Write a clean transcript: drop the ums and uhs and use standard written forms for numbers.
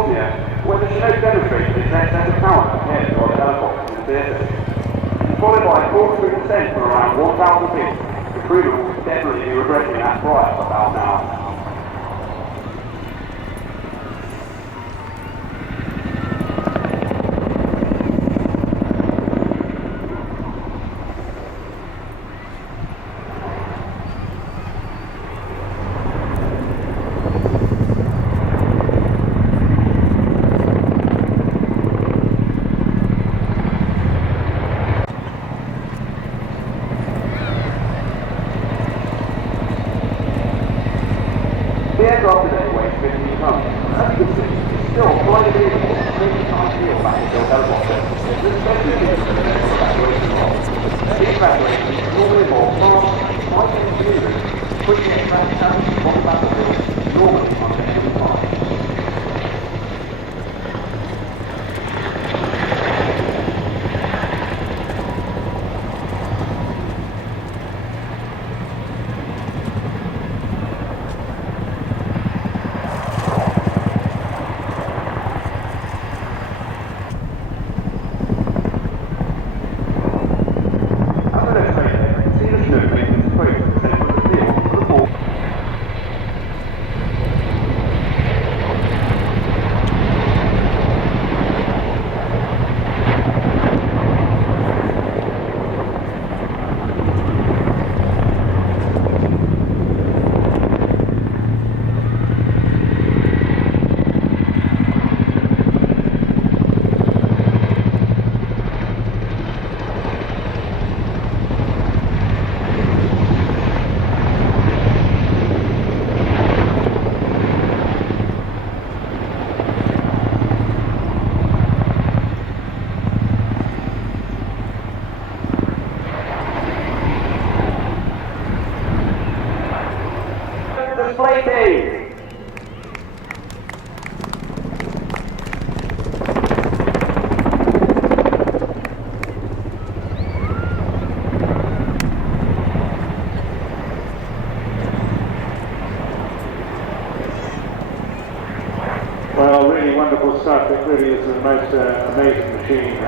Bosnia, where the Chinook demonstrated its excess of power compared to other helicopters in the theatre. Followed by a corkscrew descent from around 1,000 feet, the crewman will definitely be regretting that prior about now. The aircraft today weighs 15 tons. As you can see, it's still slightly vehicle to make the time feel back to build helicopter. This especially used for the medical evacuation role. These evacuations normally involve fast, high-tension maneuvers, quickly extracting casualties from the battlefield, normally on the enemy fire. Display team. Well, really wonderful stuff. It really is the most amazing machine.